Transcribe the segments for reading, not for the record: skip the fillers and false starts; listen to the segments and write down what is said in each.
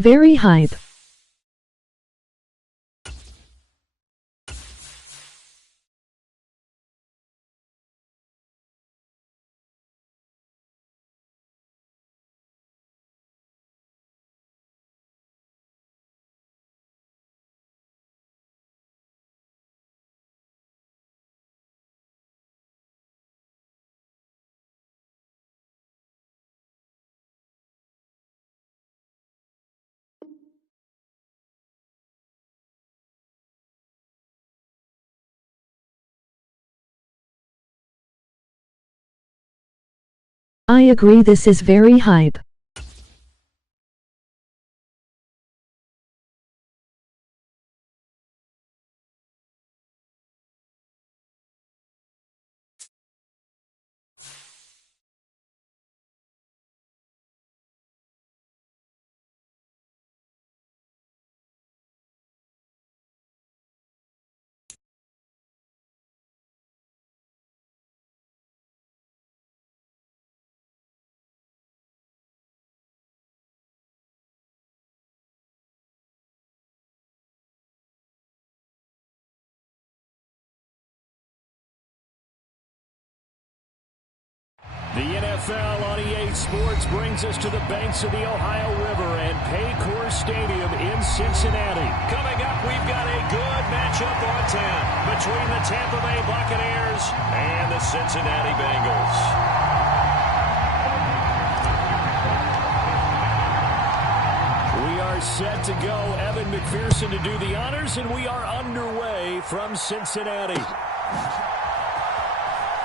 Very hype. I agree, this is very hype. The NFL on EA Sports brings us to the banks of the Ohio River and Paycor Stadium in Cincinnati. Coming up, we've got a good matchup on 10 between the Tampa Bay Buccaneers and the Cincinnati Bengals. We are set to go. Evan McPherson to do the honors, and we are underway from Cincinnati.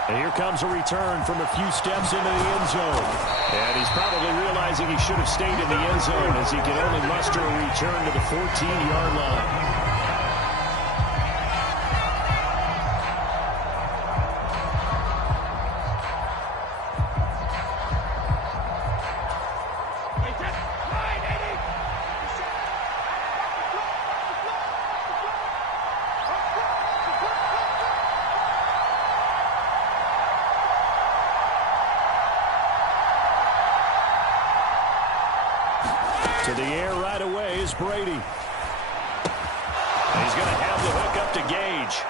And here comes a return from a few steps into the end zone. And he's probably realizing he should have stayed in the end zone as he can only muster a return to the 14-yard line. To the air right away is Brady. And he's going to have the hook up to Gage.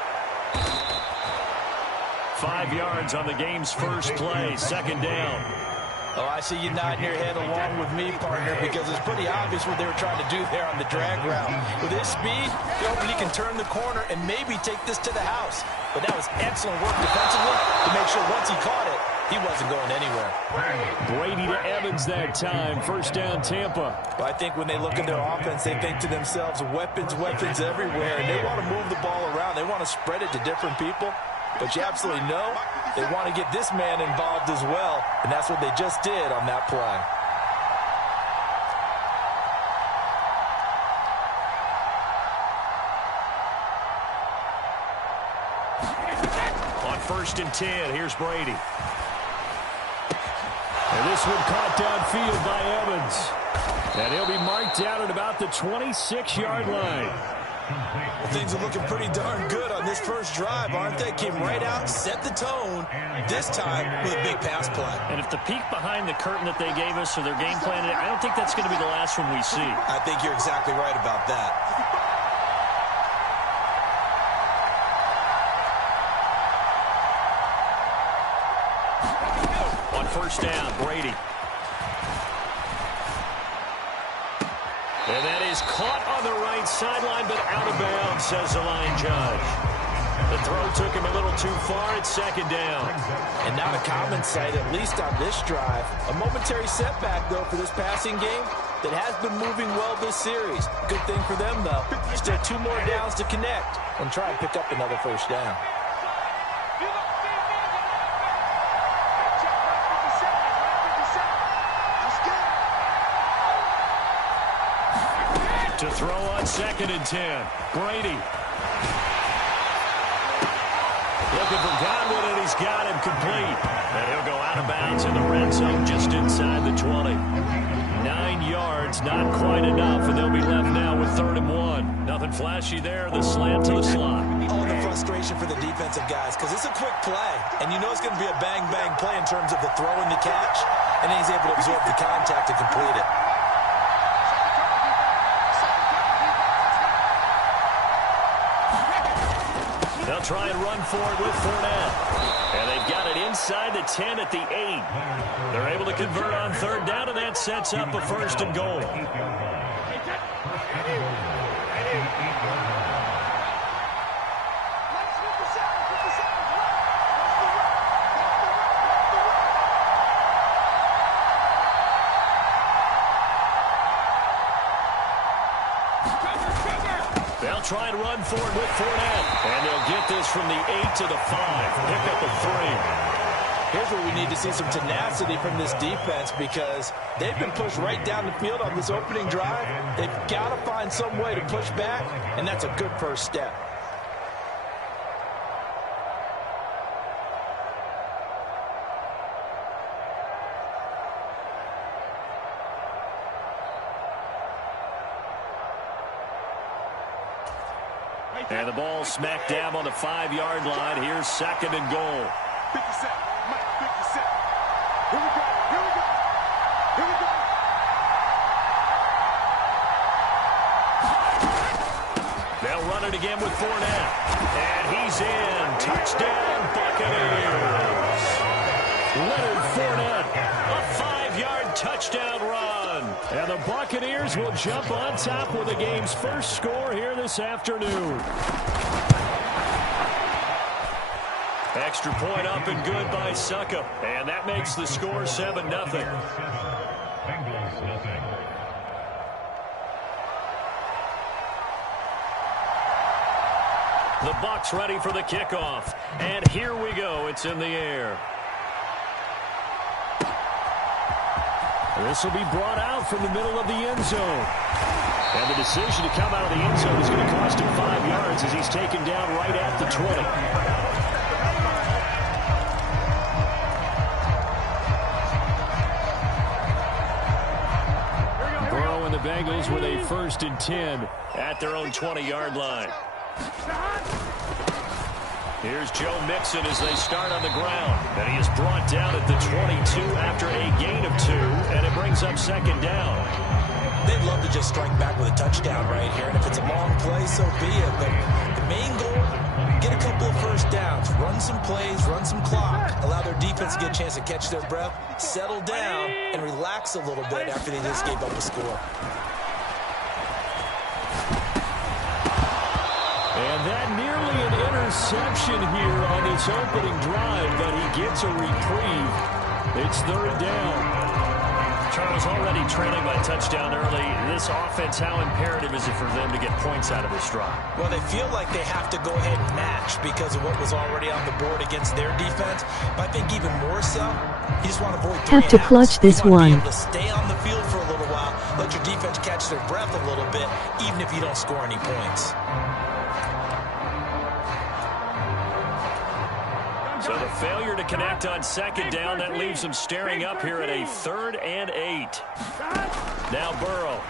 5 yards on the game's first play, second down. Oh, I see you nodding your head along with me, partner, because it's pretty obvious what they were trying to do there on the drag route. With his speed, he can turn the corner and maybe take this to the house. But that was excellent work defensively to make sure once he caught it, he wasn't going anywhere. Brady to Evans that time. First down, Tampa. But I think when they look at their offense, they think to themselves, weapons, weapons everywhere. And they want to move the ball around. They want to spread it to different people. But you absolutely know they want to get this man involved as well. And that's what they just did on that play. On 1st and 10, here's Brady. And this one caught downfield by Evans. And he'll be marked down at about the 26-yard line. Well, things are looking pretty darn good on this first drive, aren't they? Came right out, set the tone, this time with a big pass play. And if the peek behind the curtain that they gave us or their game plan, I don't think that's going to be the last one we see. I think you're exactly right about that. First down, Brady. And that is caught on the right sideline, but out of bounds, says the line judge. The throw took him a little too far. It's second down. And not a common sight, at least on this drive. A momentary setback, though, for this passing game that has been moving well this series. Good thing for them, though. Still 2 more downs to connect and try and pick up another first down. To throw on 2nd and 10. Brady. Looking for Godwin, and he's got him complete. And he'll go out of bounds in the red zone just inside the 20. 9 yards, not quite enough, and they'll be left now with 3rd and 1. Nothing flashy there. The slant to the slot. Oh, the frustration for the defensive guys, because it's a quick play. And you know it's going to be a bang-bang play in terms of the throw and the catch. And he's able to absorb the contact to complete it. try and run for it with Fournette. And they've got it inside the 10 at the 8. They're able to convert on third down, and that sets up a first and goal. They'll try and run for it with Fournette. And they'll get this from the 8 to the 5. Pick up a 3. Here's where we need to see some tenacity from this defense because they've been pushed right down the field on this opening drive. They've got to find some way to push back, and that's a good first step. And the ball smack dab on the 5-yard line. Here's second and goal. 57. Mike, 57. Here we go. Here we go. Here we go. They'll run it again with Fournette. And he's in. Touchdown, Buccaneers. Leonard Fournette, a 5-yard touchdown run. And the Buccaneers will jump on top with the game's first score here this afternoon. Extra point up and good by Suckup. And that makes the score 7-0. The Bucs ready for the kickoff. And here we go. It's in the air. This will be brought out from the middle of the end zone. And the decision to come out of the end zone is going to cost him 5 yards as he's taken down right at the 20. Burrow and the Bengals with a 1st and 10 at their own 20-yard line. Here's Joe Mixon as they start on the ground. And he is brought down at the 22 after a gain of 2, and it brings up second down. They'd love to just strike back with a touchdown right here, and if it's a long play, so be it. But the main goal, get a couple of first downs, run some plays, run some clock, allow their defense to get a chance to catch their breath, settle down, and relax a little bit after they just gave up a score. And that nearly an interception here on this opening drive, but he gets a reprieve. It's third down. Charles, already trailing by a touchdown early. This offense, how imperative is it for them to get points out of this drive? Well, they feel like they have to go ahead and match because of what was already on the board against their defense. But I think even more so, you just want to avoid Have to clutch this one. one. Be able to stay on the field for a little while, let your defense catch their breath a little bit, even if you don't score any points. So the failure to connect on second down, that leaves them staring up here at a 3rd and 8. Now Burrow.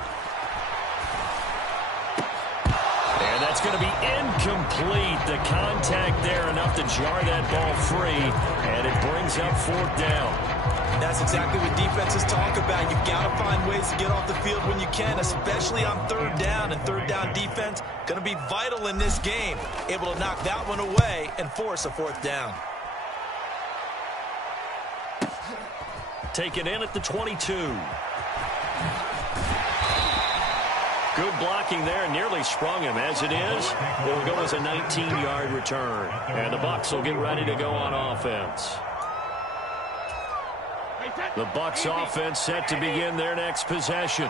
And that's going to be incomplete. The contact there enough to jar that ball free, and it brings up 4th down. And that's exactly what defenses talk about. You've got to find ways to get off the field when you can, especially on 3rd down. And 3rd down defense going to be vital in this game. Able to knock that one away and force a 4th down. Taken in at the 22. Good blocking there. Nearly sprung him. As it is, it will go as a 19-yard return. And the Bucs will get ready to go on offense. The Bucs offense set to begin their next possession.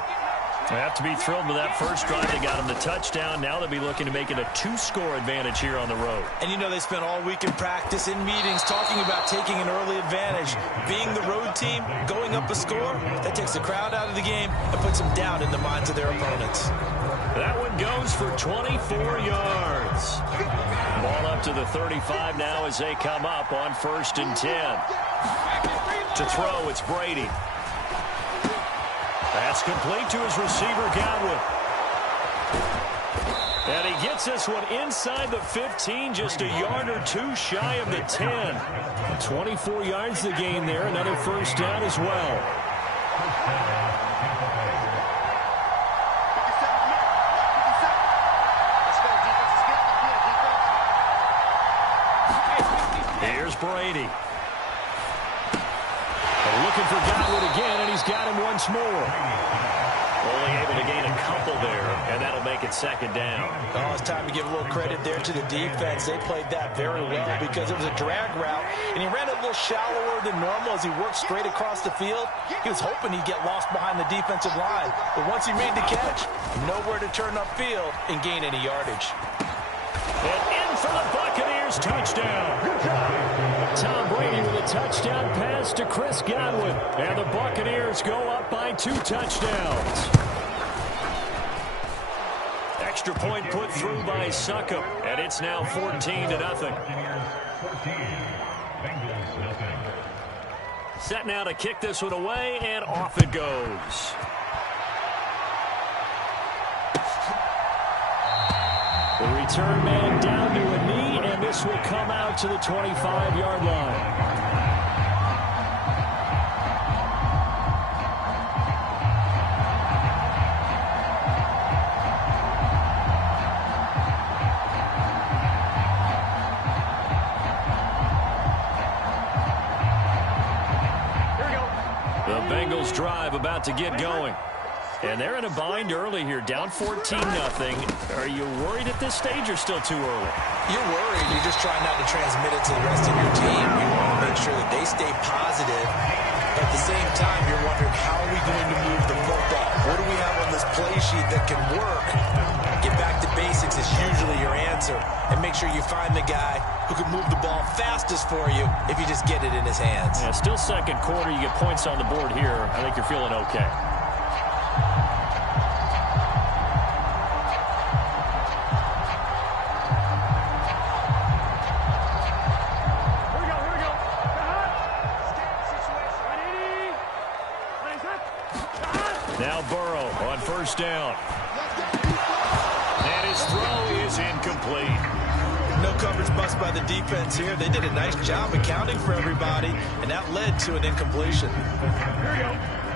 They have to be thrilled with that first drive. They got them the touchdown. Now they'll be looking to make it a 2-score advantage here on the road. And you know they spent all week in practice, in meetings, talking about taking an early advantage. Being the road team, going up a score, that takes the crowd out of the game and puts them down in the minds of their opponents. That one goes for 24 yards. Ball up to the 35 now as they come up on 1st and 10. To throw, it's Brady. That's complete to his receiver, Godwin. And he gets this one inside the 15, just a yard or 2 shy of the 10. 24 yards the gain there, another first down as well. Brady. Looking for Godwin again, and he's got him once more. Only able to gain a couple there, and that'll make it second down. Oh, it's time to give a little credit there to the defense. They played that very well because it was a drag route, and he ran a little shallower than normal as he worked straight across the field. He was hoping he'd get lost behind the defensive line, but once he made the catch, nowhere to turn upfield and gain any yardage. And in for the Buccaneers, touchdown. Tom Brady with a touchdown pass to Chris Godwin. And the Buccaneers go up by 2 touchdowns. Extra point put through by Succop, and it's now 14-0. Set now to kick this one away, and off it goes. The return man down to a knee, and this will come out to the 25-yard line. The Bengals drive about to get going. And they're in a bind early here, down 14-0. Are you worried at this stage or still too early? You're worried. You're just trying not to transmit it to the rest of your team. You want to make sure that they stay positive. At the same time, you're wondering, how are we going to move the football? What do we have on this play sheet that can work? Get back to basics is usually your answer. And make sure you find the guy who can move the ball fastest for you if you just get it in his hands. Yeah, still second quarter. You get points on the board here. I think you're feeling okay. Now Burrow on first down. And his throw is incomplete. No coverage bust by the defense here. They did a nice job accounting for everybody, and that led to an incompletion.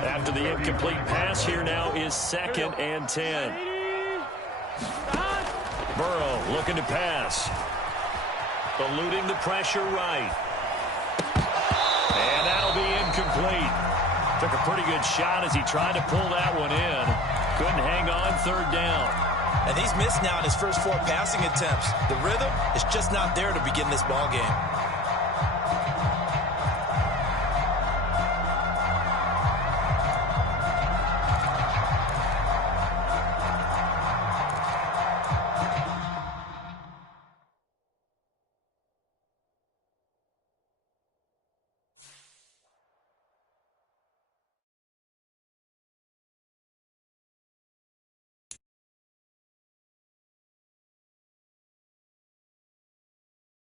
After the incomplete pass, here now is 2nd and 10. Burrow looking to pass. Eluding the pressure right. And that'll be incomplete. Took a pretty good shot as he tried to pull that one in. Couldn't hang on, 3rd down. And he's missed now in his first 4 passing attempts. The rhythm is just not there to begin this ball game.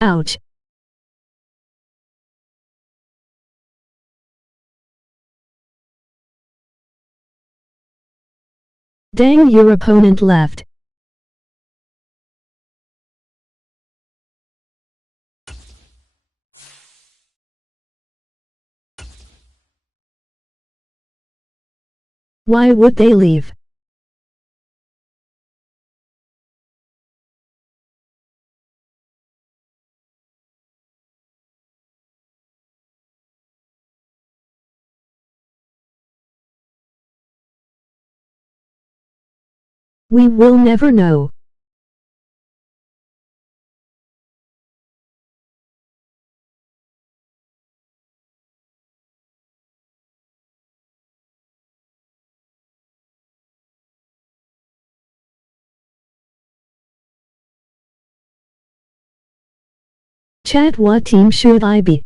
Ouch. Dang, your opponent left. Why would they leave? We will never know. Chat, what team should I be?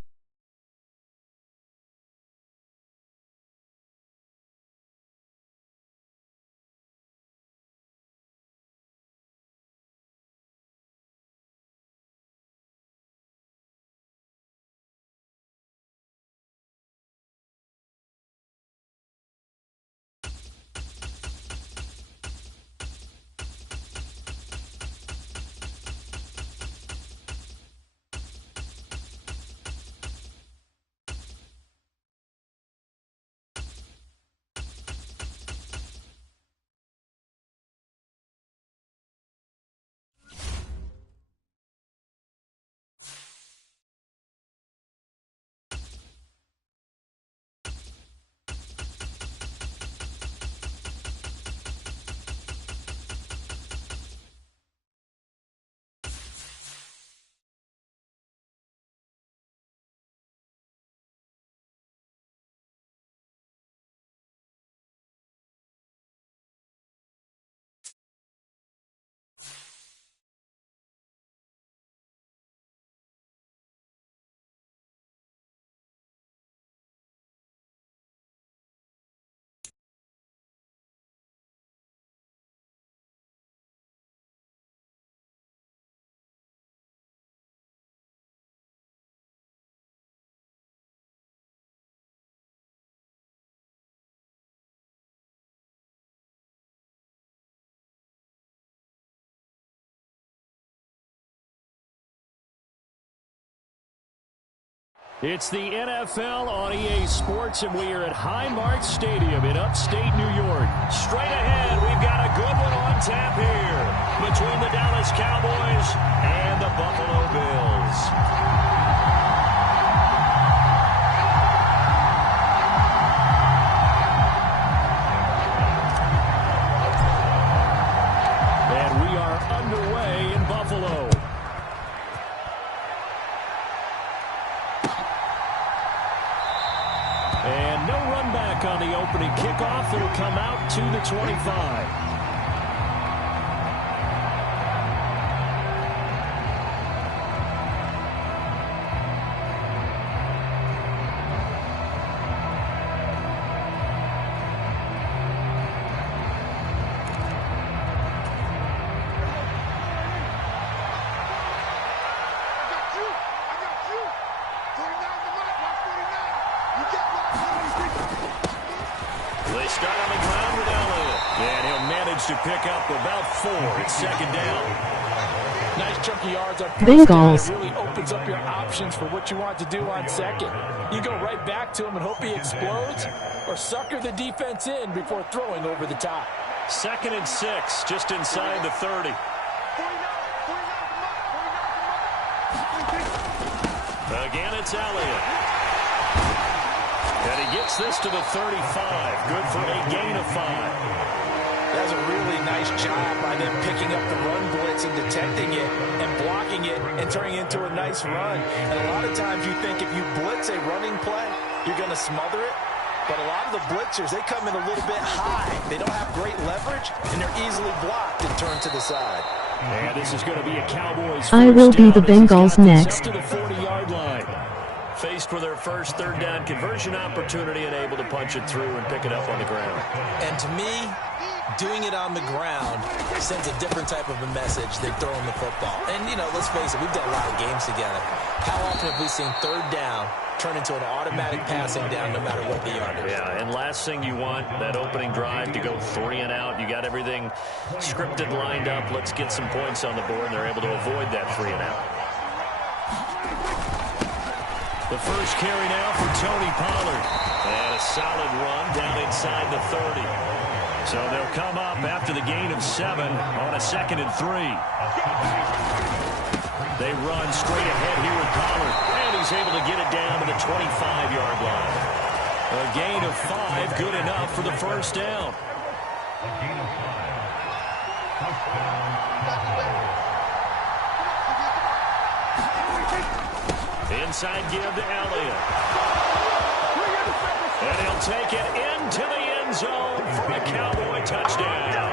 It's the NFL on EA Sports, and we are at Highmark Stadium in upstate New York. Straight ahead, we've got a good one on tap here between the Dallas Cowboys and the Buffalo Bills. Underway in Buffalo. And no run back on the opening kickoff. It'll come out to the 25. They start on the ground with Elliott. And he'll manage to pick up about 4. It's second down. Nice chunky yards on Bengals. It really opens up your options for what you want to do on second. You go right back to him and hope he explodes, or sucker the defense in before throwing over the top. 2nd and 6, just inside the 30. Again, it's Elliott. And he gets this to the 35. Good for a gain of 5. That's a really nice job by them picking up the run blitz and detecting it and blocking it and turning it into a nice run. And a lot of times you think if you blitz a running play, you're going to smother it. But a lot of the blitzers, they come in a little bit high. They don't have great leverage, and they're easily blocked and turned to the side. And this is going to be a Cowboys I will be the Bengals next. To the 40-yard line. Faced with their first third down conversion opportunity and able to punch it through and pick it up on the ground. And to me, doing it on the ground sends a different type of a message than throwing the football. And, you know, let's face it, we've done a lot of games together. How often have we seen third down turn into an automatic passing down no matter what the yardage? Yeah, and last thing you want, that opening drive to go 3 and out. You got everything scripted, lined up. Let's get some points on the board, and they're able to avoid that 3 and out. The first carry now for Tony Pollard. And a solid run down inside the 30. So they'll come up after the gain of 7 on a 2nd and 3. They run straight ahead here with Pollard. And he's able to get it down to the 25-yard line. A gain of 5, good enough for the first down. Inside give to Elliott. And he'll take it into the end zone for a Cowboy touchdown.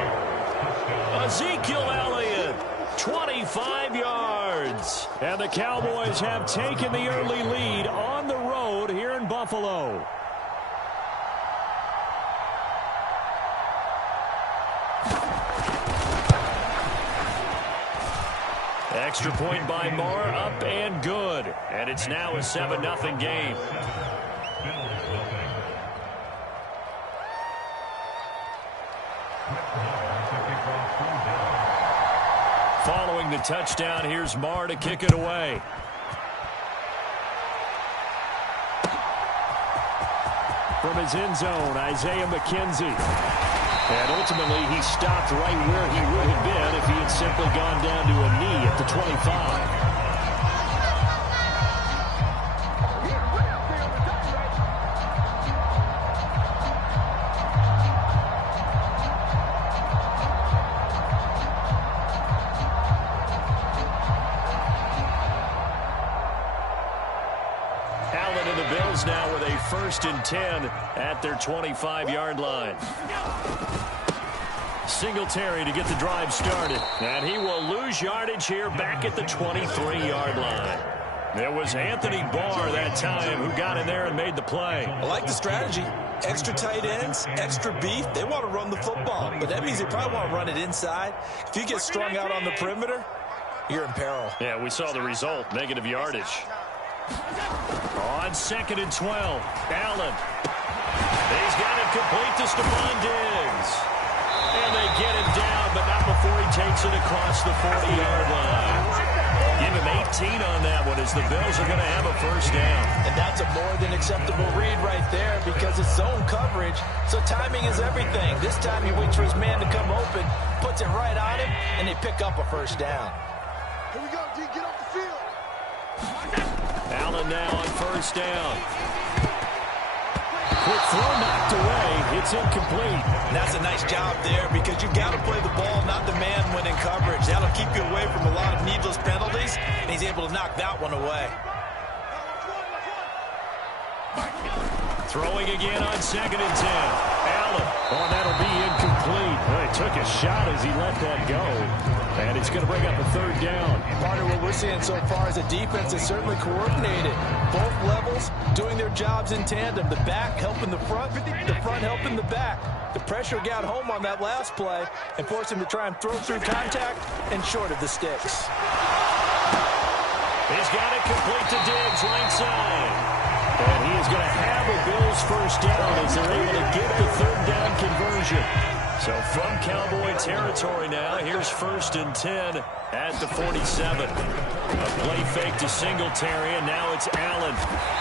Ezekiel Elliott, 25 yards. And the Cowboys have taken the early lead on the road here in Buffalo. Extra point by Moore, up and good. And it's now a 7-0 game. Following the touchdown, here's Moore to kick it away. From his end zone, Isaiah McKenzie. And ultimately, he stopped right where he would have been if he had simply gone down to a knee at the 25. Allen and the Bills now with a 1st and 10 at their 25-yard line. Singletary to get the drive started. And he will lose yardage here back at the 23-yard line. There was Anthony Barr that time who got in there and made the play. I like the strategy. Extra tight ends, extra beef. They want to run the football, but that means they probably want to run it inside. If you get strung out on the perimeter, you're in peril. Yeah, we saw the result, negative yardage. On 2nd and 12, Allen. He's got it complete to Stephon Diggs. And they get him down, but not before he takes it across the 40-yard line. Give him 18 on that one as the Bills are going to have a first down. And that's a more than acceptable read right there because it's zone coverage, so timing is everything. This time he waits for his man to come open, puts it right on him, and they pick up a first down. Here we go, D. Get off the field. Allen now on first down. Quick throw knocked away. It's incomplete. And that's a nice job there because you've got to play the ball, not the man when in coverage. That'll keep you away from a lot of needless penalties, and he's able to knock that one away. Throwing again on 2nd and 10. Allen. Oh, that'll be incomplete. Well, he took a shot as he let that go. And it's going to bring up a 3rd down. Partner, what we're seeing so far is a defense that's certainly coordinated. Both levels doing their jobs in tandem. The back helping the front helping the back. The pressure got home on that last play and forced him to try and throw through contact and short of the sticks. He's got it complete to Diggs, right side. And he is going to have a Bills first down as they're able to get the 3rd down conversion. So from Cowboy territory now, here's 1st and 10 at the 47. A play fake to Singletary, and now it's Allen.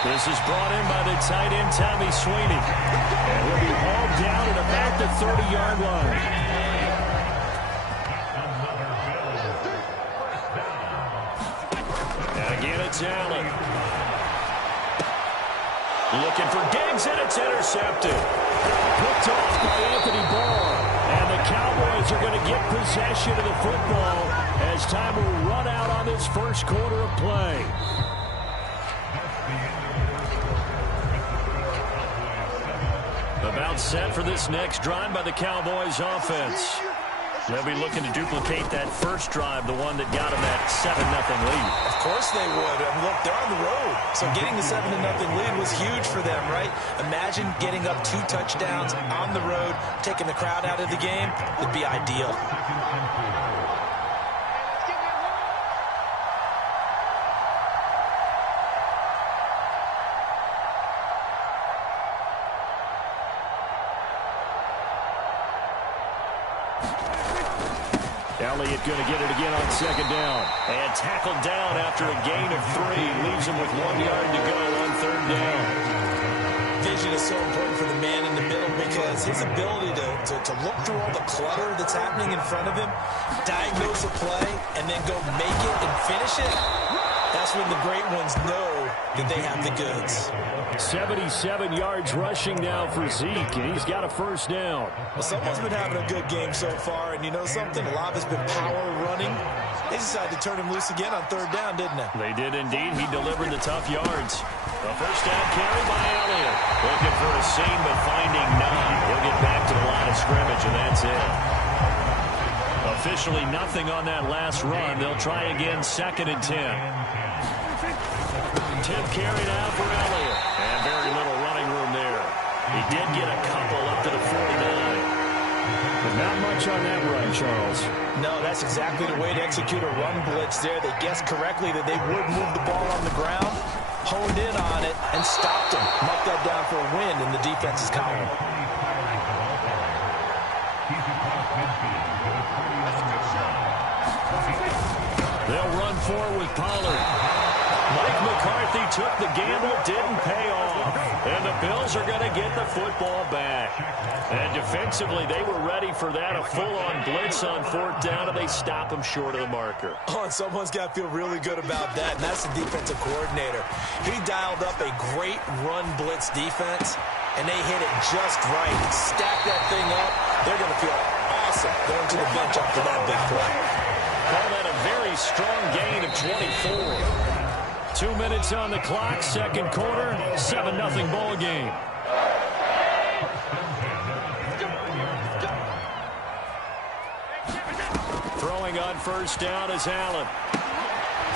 This is brought in by the tight end, Tommy Sweeney. And he'll be hauled down at about the 30-yard line. And again, it's Allen. Looking for Diggs, and it's intercepted. Picked off by Anthony Barr. And the Cowboys are going to get possession of the football as time will run out on this first quarter of play. About set for this next drive by the Cowboys offense. They'll be looking to duplicate that first drive, the one that got them that 7-0 lead. Of course they would. I mean, look, they're on the road. So getting the 7-0 lead was huge for them, right? Imagine getting up 2 touchdowns on the road, taking the crowd out of the game. Would be ideal. Elliott going to get it again on 2nd down. And tackled down after a gain of 3. Leaves him with 1 yard to go on 3rd down. Vision is so important for the man in the middle because his ability to look through all the clutter that's happening in front of him, diagnose a play, and then go make it and finish it, that's when the great ones know that they have the goods. 77 yards rushing now for Zeke, and he's got a first down. Well, someone's been having a good game so far, and you know something? A lot has been power running. They decided to turn him loose again on 3rd down, didn't they? They did indeed. He delivered the tough yards. A first down carry by Elliott. Looking for a seam, but finding none. He'll get back to the line of scrimmage, and that's it. Officially nothing on that last run. They'll try again 2nd and 10. Tip carry now for Elliott. And very little running room there. He did get a couple up to the 49. But not much on that run, Charles. No, that's exactly the way to execute a run blitz there. They guessed correctly that they would move the ball on the ground, honed in on it, and stopped him. Marked that down for a win in the defense's column. They'll run forward with Pollard. Mike McCarthy took the gamble, didn't pay off. And the Bills are going to get the football back. And defensively, they were ready for that, a full-on blitz on 4th down, and they stop him short of the marker. Oh, and someone's got to feel really good about that, and that's the defensive coordinator. He dialed up a great run blitz defense, and they hit it just right. Stack that thing up. They're going to feel awesome going to the bench after that big play. Call that a very strong gain of 24. 2 minutes on the clock, 2nd quarter, 7-0 ball game. Throwing on first down is Allen.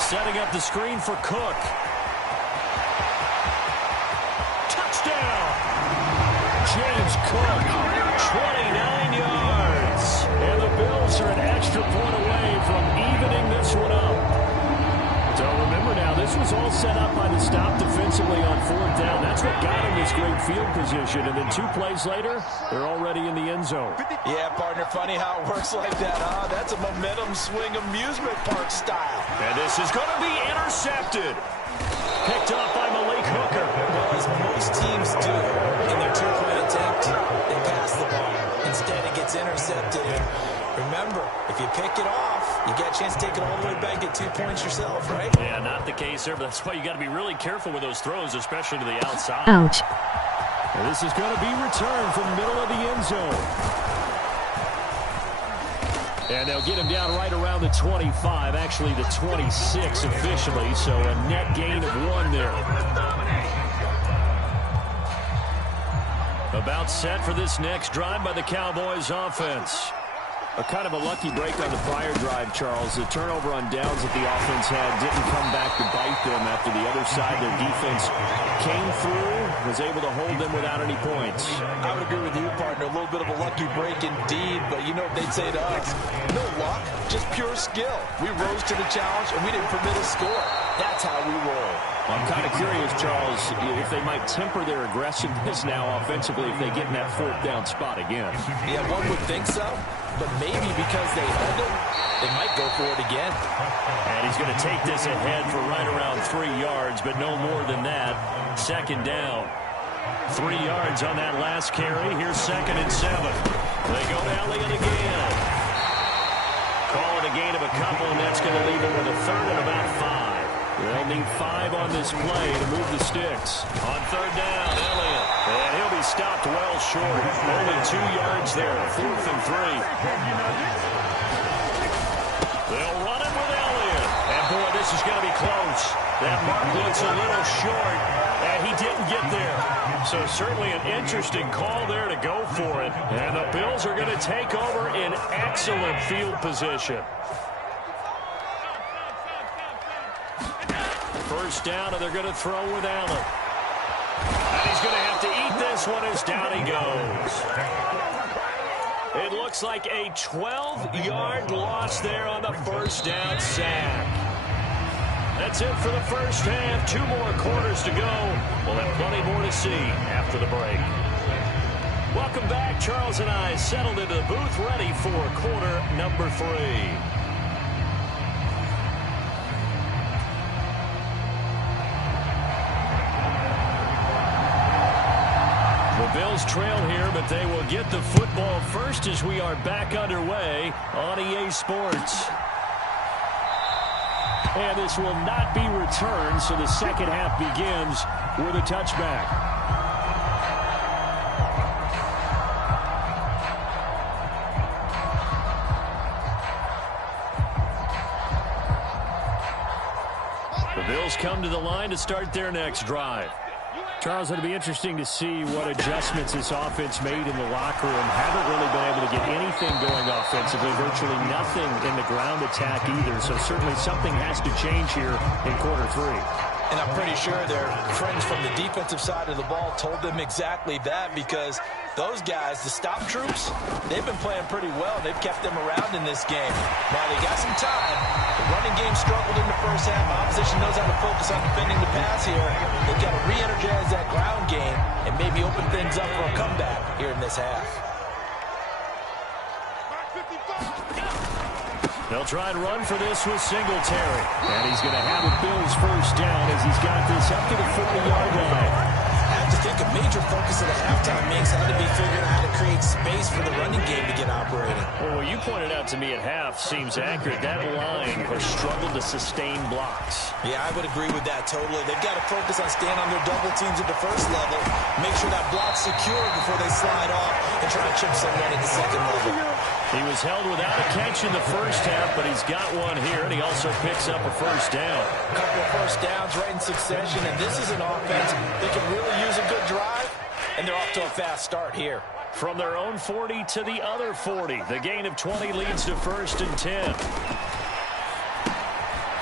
Setting up the screen for Cook. Touchdown! James Cook, 29 yards. And the Bills are an extra point away from evening this one up. So remember now, this this was all set up by the stop defensively on fourth down. That's what got him this great field position. And then 2 plays later, they're already in the end zone. Yeah, partner, funny how it works like that, huh? That's a momentum swing amusement park style. And this is going to be intercepted. Picked off by Malik Hooker. Well, as most teams do in their two-point attempt, they pass the ball. Instead, it gets intercepted. Remember, if you pick it off, you get a chance to take it all the way back, get 2 points yourself, right? Yeah, not the case there, but that's why you got to be really careful with those throws, especially to the outside. Ouch. And this is going to be returned from the middle of the end zone. And they'll get him down right around the 25, actually the 26 officially, so a net gain of 1 there. About set for this next drive by the Cowboys offense. A kind of a lucky break on the prior drive, Charles. The turnover on downs that the offense had didn't come back to bite them after the other side. Their defense came through, was able to hold them without any points. I would agree with you, partner. A little bit of a lucky break indeed, but you know what they'd say to us? No luck, just pure skill. We rose to the challenge, and we didn't permit a score. That's how we roll. I'm kind of curious, Charles, if they might temper their aggressiveness now offensively if they get in that fourth down spot again. Yeah, one would think so. But maybe because they held it, they might go for it again. And he's going to take this ahead for right around 3 yards, but no more than that. Second down. 3 yards on that last carry. Here's 2nd and 7. They go to Elliott again. Call it a gain of a couple, and that's going to leave them with a 3rd and about 5. They'll need 5 on this play to move the sticks. On 3rd down, Elliott. And he'll be stopped well short. Only 2 yards there. 4th and 3. They'll run it with Elliott. And boy, this is going to be close. That mark looks a little short. And he didn't get there. So certainly an interesting call there to go for it. And the Bills are going to take over in excellent field position. First down, and they're going to throw with Allen. And he's going to have to eat this one as down he goes. It looks like a 12-yard loss there on the first down sack. That's it for the first half. 2 more quarters to go. We'll have plenty more to see after the break. Welcome back. Charles and I settled into the booth ready for quarter number 3. The Bills trail here, but they will get the football first as we are back underway on EA Sports. And this will not be returned, so the second half begins with a touchback. The Bills come to the line to start their next drive. Charles, it'll be interesting to see what adjustments this offense made in the locker room. Haven't really been able to get anything going offensively, virtually nothing in the ground attack either. So certainly something has to change here in quarter 3. And I'm pretty sure their friends from the defensive side of the ball told them exactly that, because those guys, the stop troops, they've been playing pretty well. They've kept them around in this game. Now, they got some time. The running game struggled in the first half. Opposition knows how to focus on defending the pass here. They've got to re-energize that ground game and maybe open things up for a comeback here in this half. They'll try and run for this with Singletary. And he's going to have a Bills first down as he's got this up to the 40-yard line. I have to think a major focus of the halftime mix had to be figuring out how to create space for the running game to get operating. Well, what you pointed out to me at half seems accurate. That line has struggled to sustain blocks. Yeah, I would agree with that totally. They've got to focus on staying on their double teams at the first level, make sure that block's secure before they slide off and try to chip someone at the second level. He was held without a catch in the first half, but he's got one here, and he also picks up a first down. A couple of first downs right in succession, and this is an offense that can really use a good drive, and they're off to a fast start here. From their own 40 to the other 40, the gain of 20 leads to 1st and 10.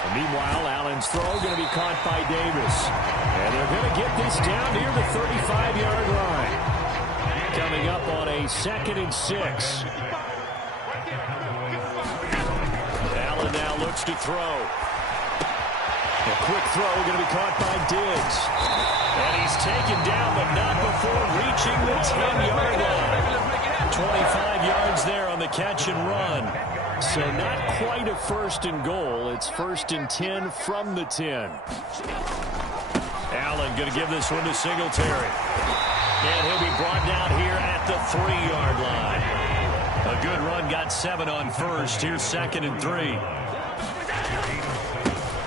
And meanwhile, Allen's throw going to be caught by Davis. And they're going to get this down near the 35-yard line. Coming up on a 2nd and 6. Allen now looks to throw. A quick throw going to be caught by Diggs. And he's taken down, but not before reaching the 10-yard line. 25 yards there on the catch and run. So not quite a first and goal. It's first and 10 from the 10. Allen going to give this one to Singletary. And he'll be brought down here at the 3-yard line. A good run, got 7 on first. Here's second and 3.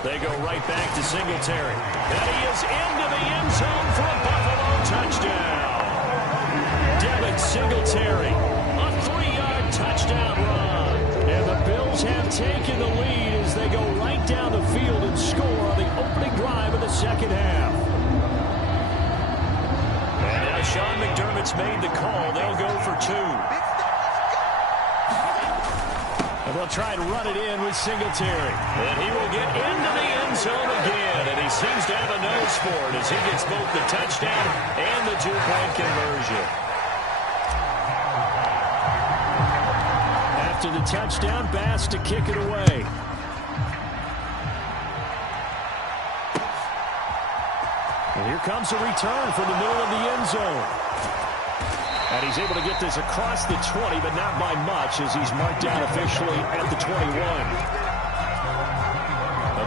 They go right back to Singletary. And he is into the end zone for a Buffalo touchdown. Devin Singletary, a 3-yard touchdown run. And the Bills have taken the lead as they go right down the field and score on the opening drive of the second half. And now Sean McDermott's made the call. They'll go for 2. And they'll try to run it in with Singletary. And he will get into the end zone again. And he seems to have a nose for it as he gets both the touchdown and the 2-point conversion. After the touchdown, Bass to kick it away. And here comes a return from the middle of the end zone. And he's able to get this across the 20, but not by much as he's marked down officially at the 21.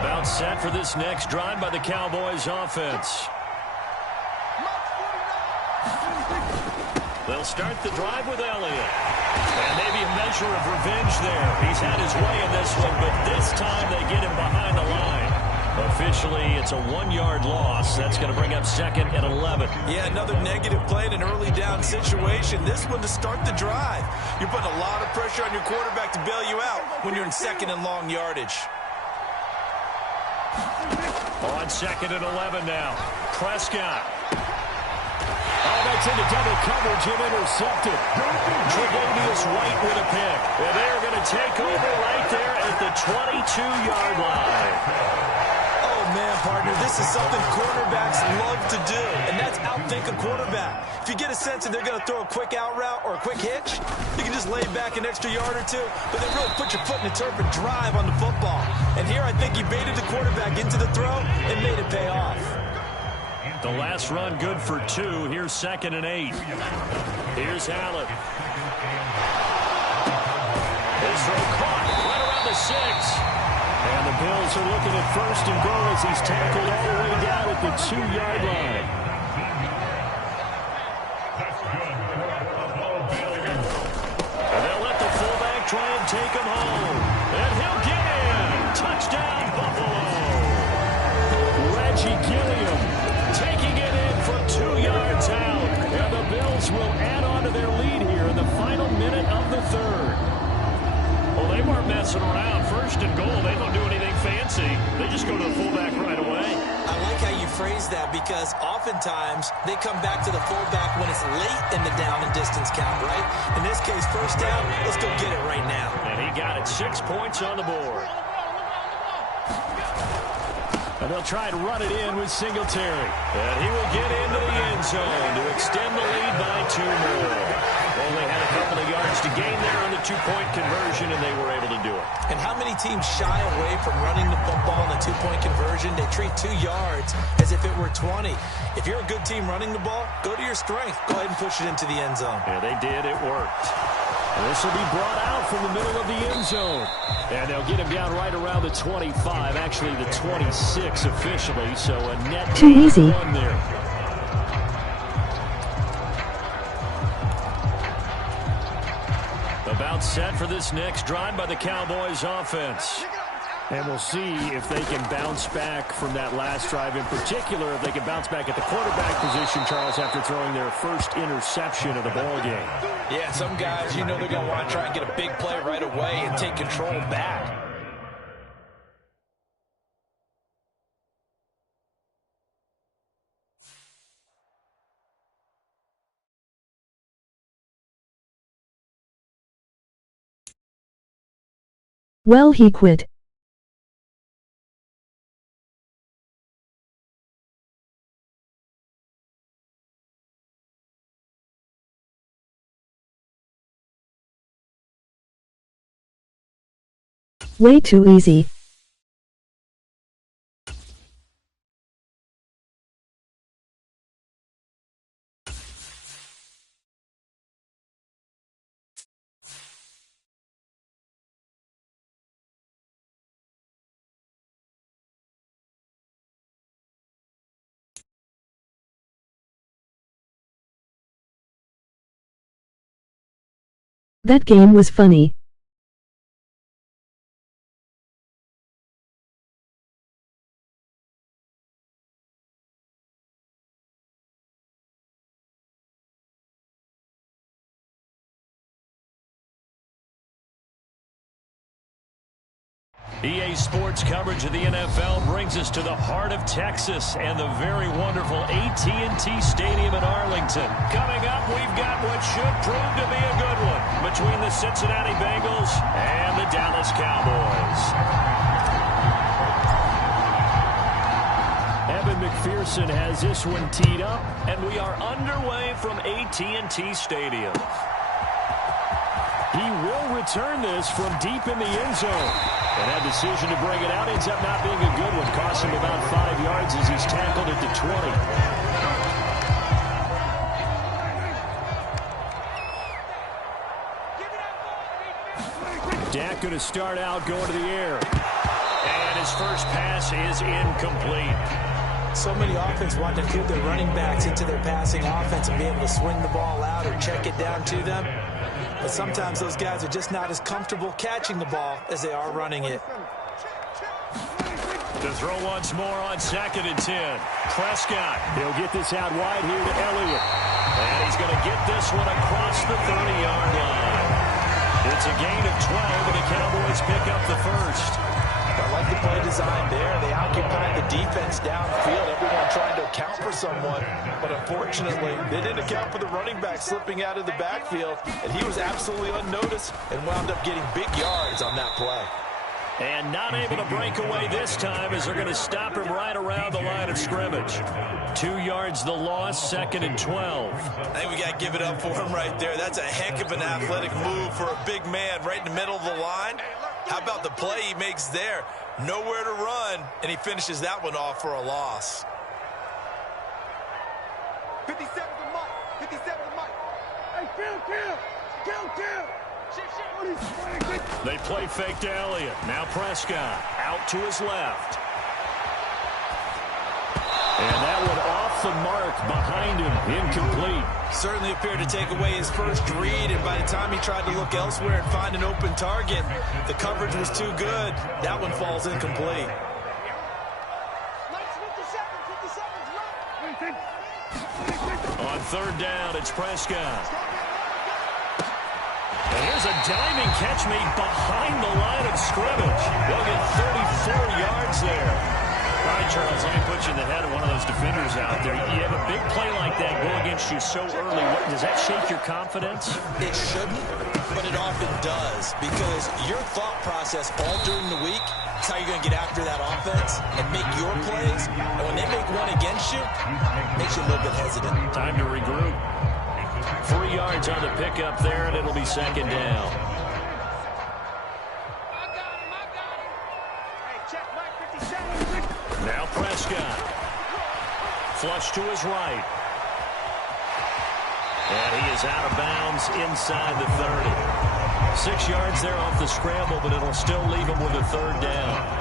About set for this next drive by the Cowboys offense. They'll start the drive with Elliott. And maybe a measure of revenge there. He's had his way in this one, but this time they get him behind the line. Officially, it's a 1-yard loss. That's going to bring up second and 11. Yeah, another negative play in an early down situation. This one to start the drive. You're putting a lot of pressure on your quarterback to bail you out when you're in second and long yardage. On second and 11 now. Prescott. Oh, that's into double coverage and intercepted. Tre'Davious White with a pick. And they're going to take over right there at the 22-yard line. Man, partner, this is something quarterbacks love to do, and that's outthink a quarterback. If you get a sense that they're going to throw a quick out route or a quick hitch, you can just lay back an extra yard or two, but then really put your foot in the turf and drive on the football. And here I think he baited the quarterback into the throw and made it pay off. The last run good for 2. Here's second and 8. Here's Allen. His throw caught right around the 6. And the Bills are looking at first and goal as he's tackled all the way down at the 2-yard line. And they'll let the fullback try and take him home. And he'll get in. Touchdown, Buffalo. Reggie Gilliam taking it in from 2 yards out. And the Bills will add on to their lead here in the final minute of the third. Well, they weren't messing around. First and goal, they don't do anything fancy. They just go to the fullback right away. I like how you phrase that because oftentimes they come back to the fullback when it's late in the down and distance count, right? In this case, first down, let's go get it right now. And he got it. 6 points on the board. And they'll try to run it in with Singletary. And he will get into the end zone to extend the lead by 2 more. Only had a couple of yards to gain there on the 2-point conversion, and they were able to do it. And how many teams shy away from running the football on the 2-point conversion? They treat 2 yards as if it were 20. If you're a good team running the ball, go to your strength. Go ahead and push it into the end zone. Yeah, they did. It worked. And this will be brought out from the middle of the end zone. And they'll get him down right around the 25, actually the 26 officially. So a net too easy. One there. About set for this next drive by the Cowboys offense. And we'll see if they can bounce back from that last drive, in particular if they can bounce back at the quarterback position, Charles, after throwing their first interception of the ballgame. Yeah, some guys, you know they're going to want to try and get a big play right away and take control back. Well, he quit. Way too easy. That game was funny. EA Sports coverage of the NFL brings us to the heart of Texas and the very wonderful AT&T Stadium in Arlington. Coming up, we've got what should prove to be a good one between the Cincinnati Bengals and the Dallas Cowboys. Evan McPherson has this one teed up, and we are underway from AT&T Stadium. He will return this from deep in the end zone. And that decision to bring it out ends up not being a good one. Cost him about 5 yards as he's tackled at the 20. Dak going to start out going to the air. And his first pass is incomplete. So many offenses want to include their running backs into their passing offense and be able to swing the ball out or check it down to them. But sometimes those guys are just not as comfortable catching the ball as they are running it. To throw once more on 2nd and 10. Prescott. He'll get this out wide here to Elliott. And he's going to get this one across the 30-yard line. It's a gain of 12, and the Cowboys pick up the first. I like the play design there. They occupied the defense downfield. Everyone trying to account for someone. But unfortunately, they didn't account for the running back slipping out of the backfield. And he was absolutely unnoticed and wound up getting big yards on that play. And not able to break away this time as they're going to stop him right around the line of scrimmage. 2 yards the loss, 2nd and 12. I think we got to give it up for him right there. That's a heck of an athletic move for a big man right in the middle of the line. How about the play he makes there? Nowhere to run, and he finishes that one off for a loss. 57 to Mike. 57 to Mike. Hey, kill. They play fake to Elliott. Now Prescott out to his left. And that one off the mark behind him, incomplete. Certainly appeared to take away his first read, and by the time he tried to look elsewhere and find an open target, the coverage was too good. That one falls incomplete. On 3rd down, it's Prescott. And here's a diving catch made behind the line of scrimmage. They'll get 34 yards there. All right, Charles, let me put you in the head of one of those defenders out there. You have a big play like that go against you so early. Does that shake your confidence? It shouldn't, but it often does, because your thought process all during the week is how you're going to get after that offense and make your plays. And when they make one against you, it makes you a little bit hesitant. Time to regroup. 3 yards on the pickup there, and it'll be 2nd down. Now Prescott. Flush to his right. And he is out of bounds inside the 30. 6 yards there off the scramble, but it'll still leave him with a 3rd down.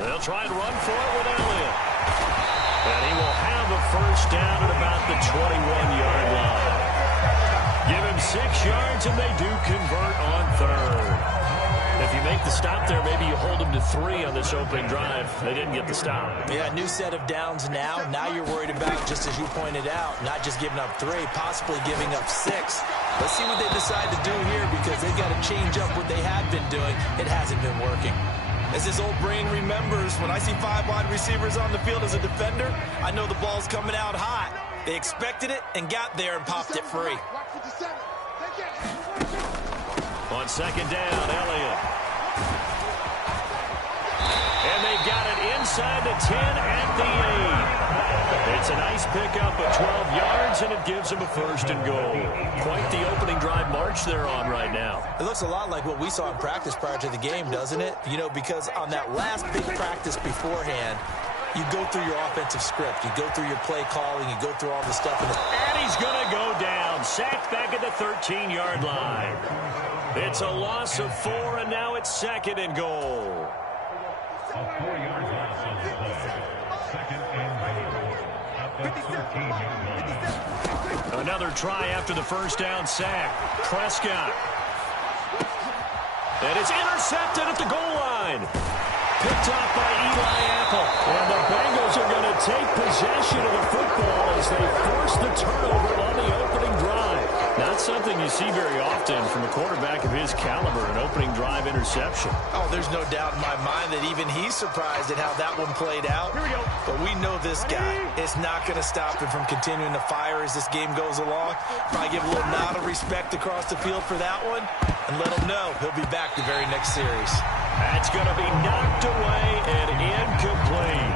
They'll try and run for it with Elliott. And he will have a first down at about the 21-yard line. Give him 6 yards, and they do convert on 3rd. If you make the stop there, maybe you hold them to 3 on this opening drive. They didn't get the stop. Yeah, new set of downs now. Now you're worried about, just as you pointed out, not just giving up 3, possibly giving up 6. Let's see what they decide to do here, because they've got to change up what they had been doing. It hasn't been working. As his old brain remembers, when I see 5 wide receivers on the field as a defender, I know the ball's coming out hot. They expected it and got there and popped it free. On 2nd down, Elliott. And they got it inside the 10 at the 8. It's a nice pickup of 12 yards, and it gives them a 1st and goal. Quite the opening drive march they're on right now. It looks a lot like what we saw in practice prior to the game, doesn't it? You know, because on that last big practice beforehand, you go through your offensive script. You go through your play calling. You go through all the stuff. And he's going to go down. Sacked back at the 13-yard line. It's a loss of 4, and now it's 2nd and goal. Another try after the first down sack. Prescott. And it's intercepted at the goal line. Picked off by Eli Apple. And the Bengals are going to take possession of the football as they force the turnover on the opening drive. Not something you see very often from a quarterback of his caliber, an opening drive interception. Oh, there's no doubt in my mind that even he's surprised at how that one played out. Here we go. But we know this guy is not going to stop him from continuing to fire as this game goes along. Probably give a little nod of respect across the field for that one and let him know he'll be back the very next series. That's going to be knocked away and incomplete.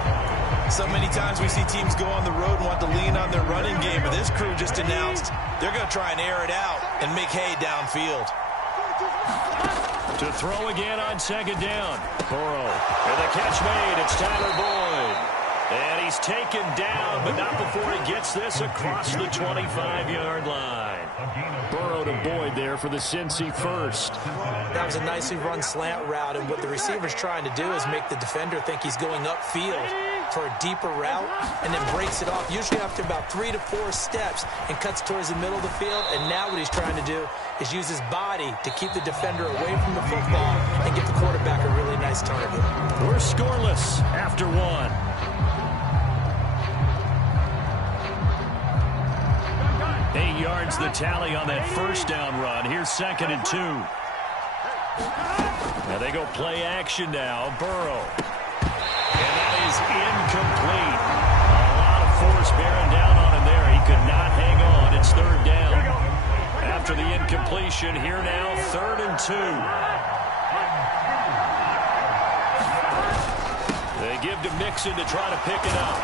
So many times we see teams go on the road and want to lean on their running game, but this crew just announced they're going to try and air it out and make hay downfield. To throw again on second down. Burrow. And the catch made. It's Tyler Boyd. And he's taken down, but not before he gets this across the 25-yard line. Burrow to Boyd there for the Cincy first. That was a nicely run slant route, and what the receiver's trying to do is make the defender think he's going upfield for a deeper route and then breaks it off, usually after about 3 to 4 steps, and cuts towards the middle of the field. And now what he's trying to do is use his body to keep the defender away from the football and give the quarterback a really nice target. We're scoreless after one. 8 yards the tally on that first down run. Here's 2nd and 2. Now they go play action now. Burrow. And that is incomplete. A lot of force bearing down on him there. He could not hang on. It's 3rd down. After the incompletion, here now, 3rd and 2. They give to Mixon to try to pick it up.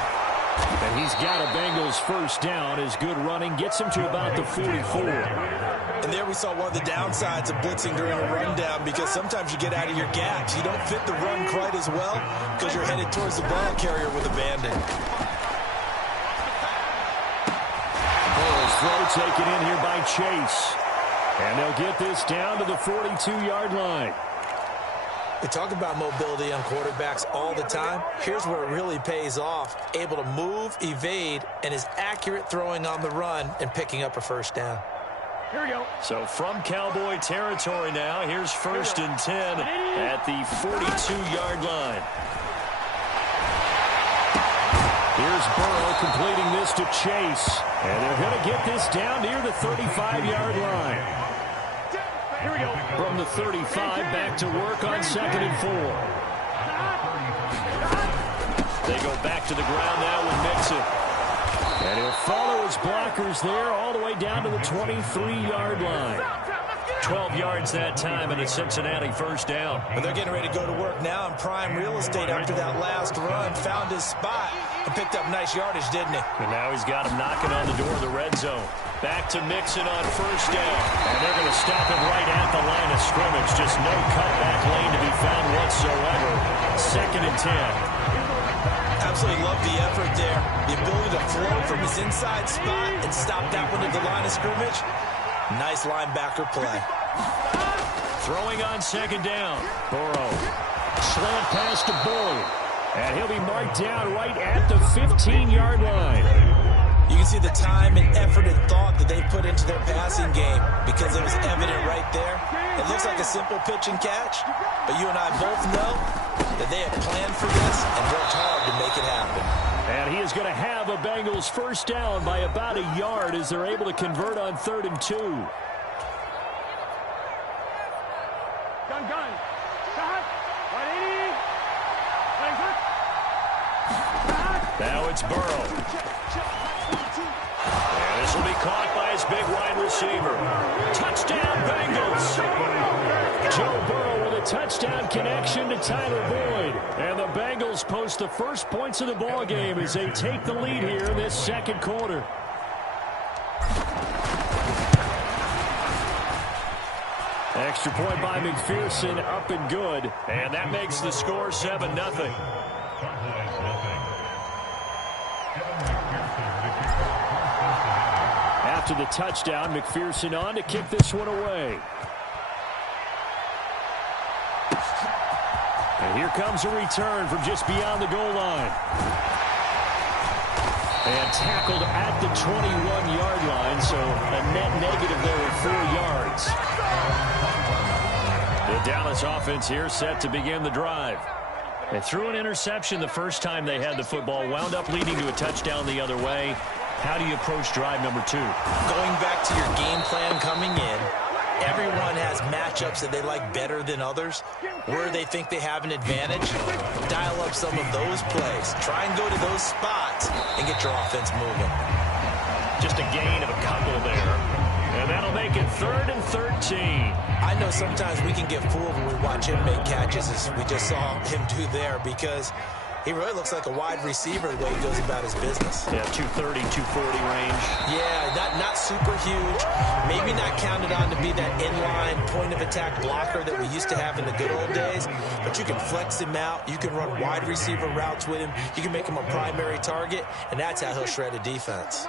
And he's got a Bengals first down. His good running gets him to about the 44. And there we saw one of the downsides of blitzing during a rundown, because sometimes you get out of your gaps. You don't fit the run quite as well because you're headed towards the ball carrier with abandon. Burrow's throw taken in here by Chase. And they'll get this down to the 42-yard line. We talk about mobility on quarterbacks all the time. Here's where it really pays off. Able to move, evade, and is accurate throwing on the run and picking up a first down. Here we go. So from Cowboy territory now, here's 1st and 10 at the 42-yard line. Here's Burrow completing this to Chase. And they're going to get this down near the 35-yard line. Here we go. From the 35, back to work on 2nd and 4. They go back to the ground now with Mixon. And he'll follow his blockers there all the way down to the 23-yard line. 12 yards that time and a Cincinnati first down. And they're getting ready to go to work now in prime real estate after that last run. Found his spot and picked up nice yardage, didn't he? And now he's got him knocking on the door of the red zone. Back to Mixon on first down. And they're going to stop him right at the line of scrimmage. Just no cutback lane to be found whatsoever. 2nd and 10. Absolutely love the effort there. The ability to flow from his inside spot and stop that one at the line of scrimmage. Nice linebacker play. Throwing on 2nd down. Burrow. Slant pass to Boyd. And he'll be marked down right at the 15-yard line. You can see the time and effort and thought that they put into their passing game because it was evident right there. It looks like a simple pitch and catch, but you and I both know that they have planned for this and worked hard to make it happen. And he is going to have a Bengals first down by about a yard as they're able to convert on 3rd and 2. Gun. Stop. 180. Now it's Burrow. And this will be caught by his big wide receiver. Touchdown, Bengals! Joe Burrow with a touchdown connection to Tyler Boyd. And the Bengals post the first points of the ball game as they take the lead here in this 2nd quarter. Extra point by McPherson, up and good. And that makes the score 7-0. After the touchdown, McPherson on to kick this one away. And here comes a return from just beyond the goal line. And tackled at the 21-yard line, so a net negative there of 4 yards. The Dallas offense here set to begin the drive. They threw an interception the first time they had the football, wound up leading to a touchdown the other way. How do you approach drive number 2? Going back to your game plan coming in, everyone has matchups that they like better than others, where they think they have an advantage. Dial up some of those plays. Try and go to those spots and get your offense moving. Just a gain of a couple there. And that'll make it 3rd and 13. I know sometimes we can get fooled when we watch him make catches, as we just saw him do there, because he really looks like a wide receiver the way he goes about his business. Yeah, 230, 240 range. Yeah, not super huge. Maybe not counted on to be that inline point-of-attack blocker that we used to have in the good old days. But you can flex him out. You can run wide receiver routes with him. You can make him a primary target, and that's how he'll shred a defense.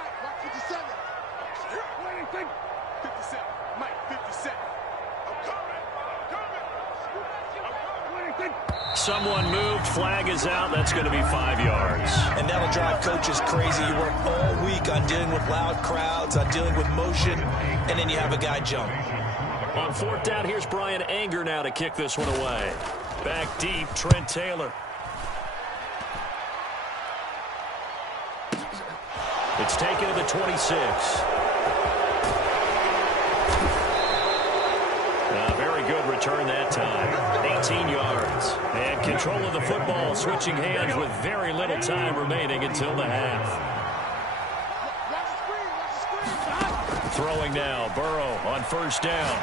Someone moved. Flag is out. That's going to be 5 yards. And that'll drive coaches crazy. You work all week on dealing with loud crowds, on dealing with motion, and then you have a guy jump. On 4th down, here's Brian Anger now to kick this one away. Back deep, Trent Taylor. It's taken to the 26. Very good return that time. 18 yards. And control of the football, switching hands with very little time remaining until the half. Throwing now, Burrow on 1st down.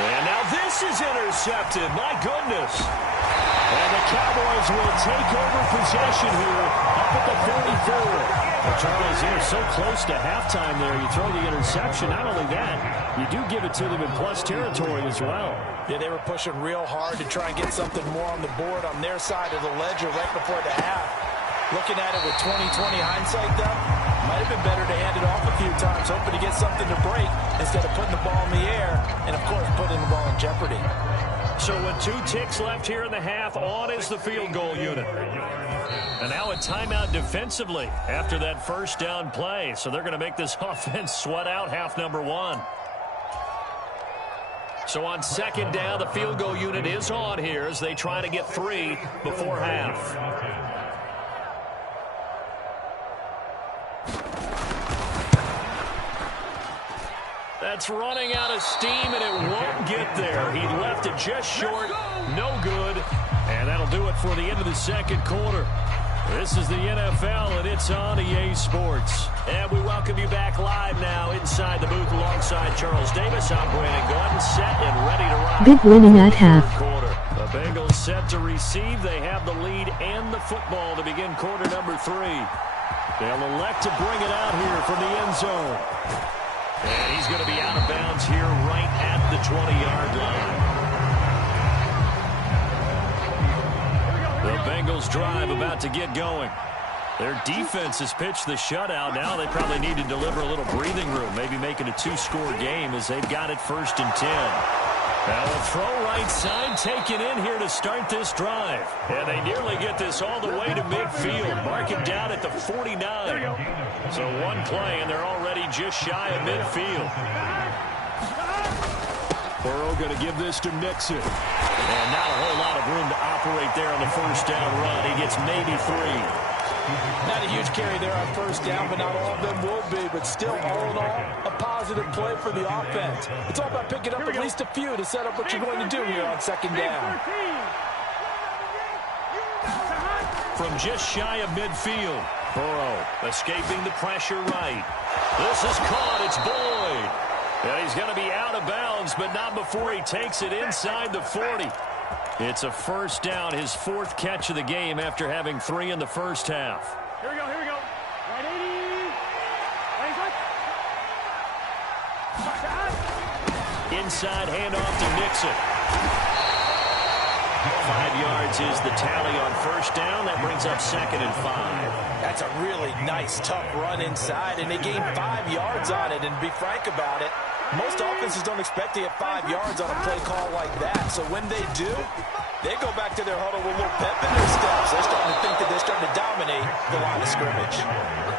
And now this is intercepted. My goodness. And the Cowboys will take over possession here up at the 44. Well, Charles, you're so close to halftime there. You throw the interception. Not only that, you do give it to them in plus territory as well. Yeah, they were pushing real hard to try and get something more on the board on their side of the ledger right before the half. Looking at it with 20/20 hindsight, though, might have been better to hand it off a few times, hoping to get something to break instead of putting the ball in the air and, of course, putting the ball in jeopardy. So with 2 ticks left here in the half, on is the field goal unit. And now a timeout defensively after that 1st down play. So they're going to make this offense sweat out half number 1. So on 2nd down, the field goal unit is on here as they try to get 3 before half. That's running out of steam, and it won't get there. He left it just short. No good. And that'll do it for the end of the 2nd quarter. This is the NFL, and it's on EA Sports. And we welcome you back live now inside the booth alongside Charles Davis. I'm Brandon Gordon, set and ready to rock. Big winning at half. Quarter. The Bengals set to receive. They have the lead and the football to begin quarter number 3. They'll elect to bring it out here from the end zone. And he's going to be out of bounds here right at the 20-yard line. The Bengals drive about to get going. Their defense has pitched the shutout. Now they probably need to deliver a little breathing room, maybe make it a 2-score game as they've got it 1st and 10. Now a throw right side taken in here to start this drive. And they nearly get this all the way to midfield. Mark him down at the 49. So one play and they're already just shy of midfield. Burrow going to give this to Mixon. And not a whole lot of room to operate there on the 1st down run. He gets maybe 3. Not a huge carry there on 1st down, but not all of them will be. But still, all in all, a positive play for the offense. It's all about picking up at least a few to set up what you're going to do here on 2nd down. From just shy of midfield, Burrow escaping the pressure right. This is caught. It's Boyd. And he's going to be out of bounds, but not before he takes it inside the 40. It's a 1st down, his 4th catch of the game after having 3 in the 1st half. Here we go, here we go. Right 80. Inside handoff to Mixon. 5 yards is the tally on 1st down. That brings up 2nd and 5. That's a really nice, tough run inside, and they gained 5 yards on it. And to be frank about it, Most offenses don't expect to get 5 yards on a play call like that. So when they do, they go back to their huddle with a little pep in their steps. They're starting to think that they're starting to dominate the line of scrimmage.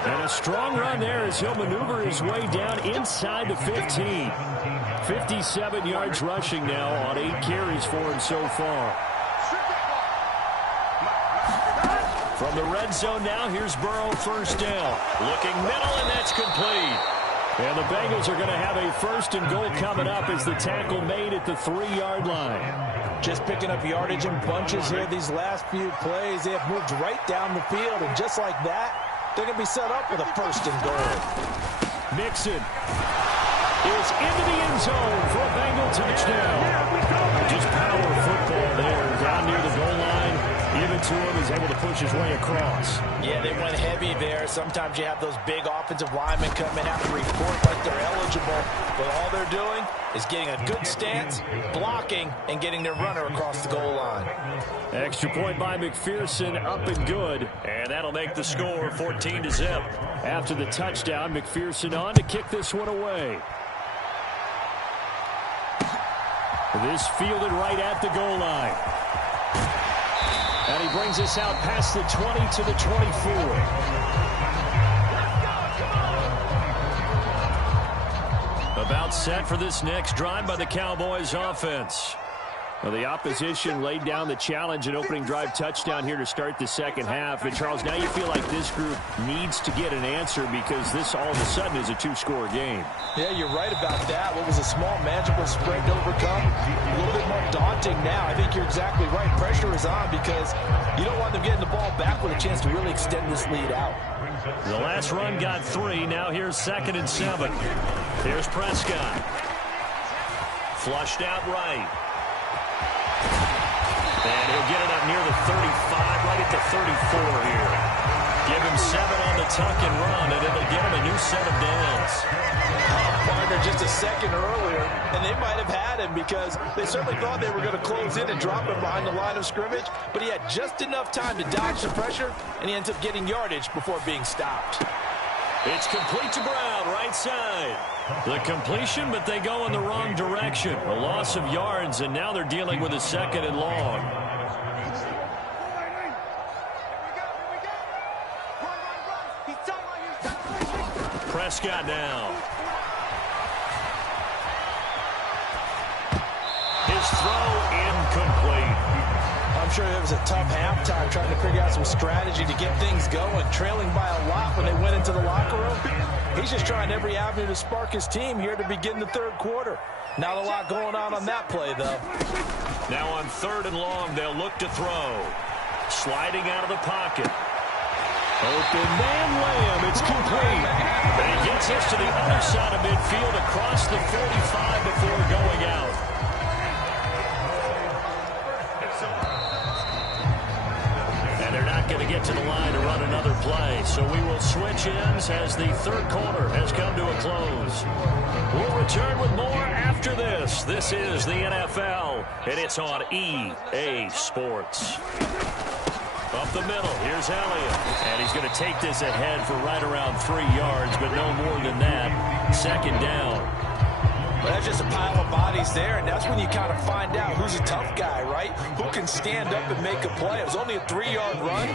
And a strong run there as he'll maneuver his way down inside the 15. 57 yards rushing now on 8 carries for him so far. From the red zone now, here's Burrow, first down. Looking middle, and that's complete. And the Bengals are going to have a first and goal coming up as the tackle made at the 3-yard line. Just picking up yardage in bunches here these last few plays. They have moved right down the field, and just like that, they're going to be set up with a first and goal. Mixon is into the end zone for a Bengal touchdown. Just power football there down near the goal line. Even to him, he's able to push his way across. Yeah, they went heavy there. Sometimes you have those big offensive linemen come in, have to report like they're eligible. But all they're doing is getting a good stance, blocking, and getting their runner across the goal line. Extra point by McPherson, up and good. And that'll make the score 14-0. After the touchdown, McPherson on to kick this one away. This fielded right at the goal line. And he brings us out past the 20 to the 24. About set for this next drive by the Cowboys offense. Well, the opposition laid down the challenge and opening drive touchdown here to start the second half. And, Charles, now you feel like this group needs to get an answer because this all of a sudden is a 2-score game. Yeah, you're right about that. What was a small, manageable spread to overcome, a little bit more daunting now. I think you're exactly right. Pressure is on because you don't want them getting the ball back with a chance to really extend this lead out. The last run got 3. Now here's 2nd and 7. Here's Prescott. Flushed out right. And he'll get it up near the 35, right at the 34 here. Give him 7 on the tuck and run, and it'll get him a new set of downs. Partner just a second earlier, and they might have had him because they certainly thought they were going to close in and drop him behind the line of scrimmage, but he had just enough time to dodge the pressure, and he ends up getting yardage before being stopped. It's complete to Brown, right side. The completion, but they go in the wrong direction. A loss of yards, and now they're dealing with a 2nd and long. Prescott now. His throw incomplete. I'm sure it was a tough halftime trying to figure out some strategy to get things going, trailing by a lot when they went into the locker room. He's just trying every avenue to spark his team here to begin the third quarter. Not a lot going on that play, though. Now on 3rd and long, they'll look to throw. Sliding out of the pocket. Open man Lamb, it's complete. And he gets us to the other side of midfield across the 45 before going out. And they're not going to get to the line to run another play. So we will switch ends as the third quarter has come to a close. We'll return with more after this. This is the NFL, and it's on EA Sports. Up the middle, here's Elliott. And he's going to take this ahead for right around 3 yards, but no more than that. 2nd down. Well, that's just a pile of bodies there, and that's when you kind of find out who's a tough guy, right? Who can stand up and make a play. It was only a 3-yard run,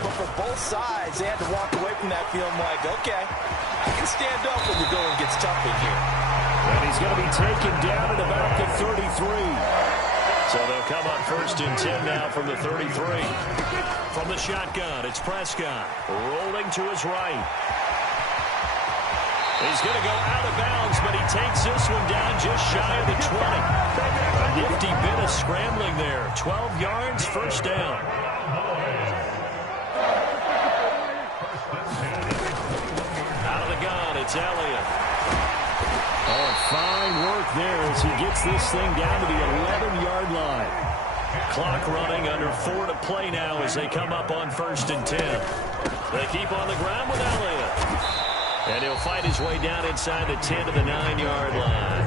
but for both sides, they had to walk away from that feeling like, okay, I can stand up when the going gets tough in here. And he's going to be taken down at about the 33. So they'll come up 1st and 10 now from the 33. From the shotgun, it's Prescott rolling to his right. He's going to go out of bounds, but he takes this one down just shy of the 20. A nifty bit of scrambling there. 12 yards, 1st down. Out of the gun, it's Elliott. Oh, fine work there as he gets this thing down to the 11-yard line. Clock running, under 4 to play now as they come up on 1st and 10. They keep on the ground with Elliott. And he'll fight his way down inside the 10 to the 9-yard line.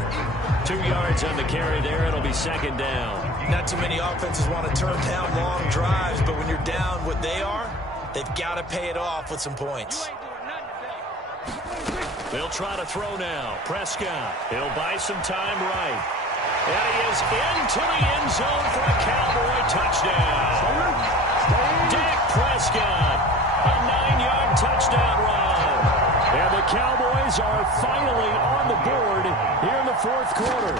2 yards on the carry there. It'll be 2nd down. Not too many offenses want to turn down long drives, but when you're down what they are, they've got to pay it off with some points. They'll try to throw now. Prescott. He'll buy some time right. And he is into the end zone for a Cowboy touchdown. Dak Prescott, a 9-yard touchdown run. And the Cowboys are finally on the board here in the fourth quarter.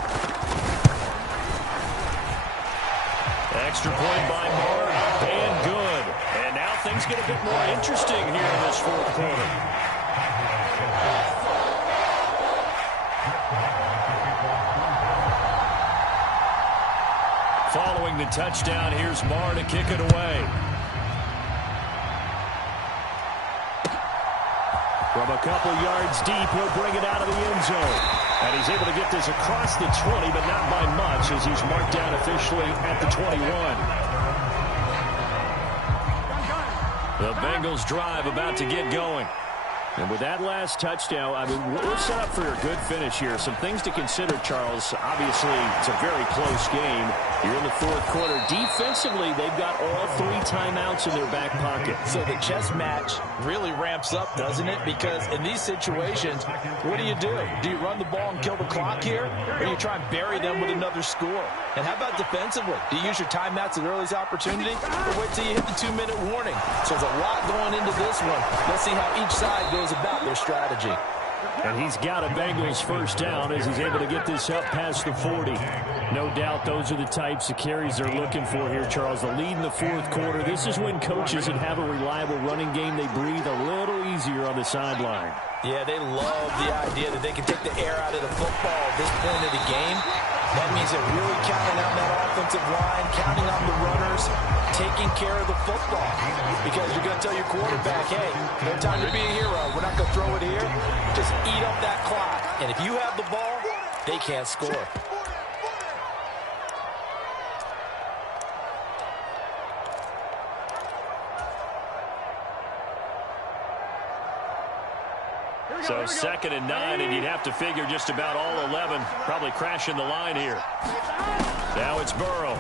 Extra point by Mark, and good. And now things get a bit more interesting here in this fourth quarter. Following the touchdown, here's Marr to kick it away. From a couple yards deep, he'll bring it out of the end zone. And he's able to get this across the 20, but not by much, as he's marked down officially at the 21. The Bengals drive about to get going. And with that last touchdown, I mean, we're set up for a good finish here. Some things to consider, Charles. Obviously, it's a very close game. You're in the fourth quarter. Defensively, they've got all 3 timeouts in their back pocket. So the chess match really ramps up, doesn't it? Because in these situations, what do? Do you run the ball and kill the clock here? Or do you try and bury them with another score? And how about defensively? Do you use your timeouts at earliest opportunity? Or wait till you hit the 2-minute warning? So there's a lot going into this one. Let's see how each side goes about their strategy. And he's got a Bengals first down as he's able to get this up past the 40. No doubt those are the types of carries they're looking for here, Charles. The lead in the fourth quarter. This is when coaches that have a reliable running game, they breathe a little easier on the sideline. Yeah, they love the idea that they can take the air out of the football at this point of the game. That means they're really counting on that offensive line, counting on the runners, taking care of the football. Because you're going to tell your quarterback, hey, no time to be a hero. We're not going to throw it here. Just eat up that clock. And if you have the ball, they can't score. So 2nd and 9, and you'd have to figure just about all 11 probably crashing the line here. Now it's Burrow.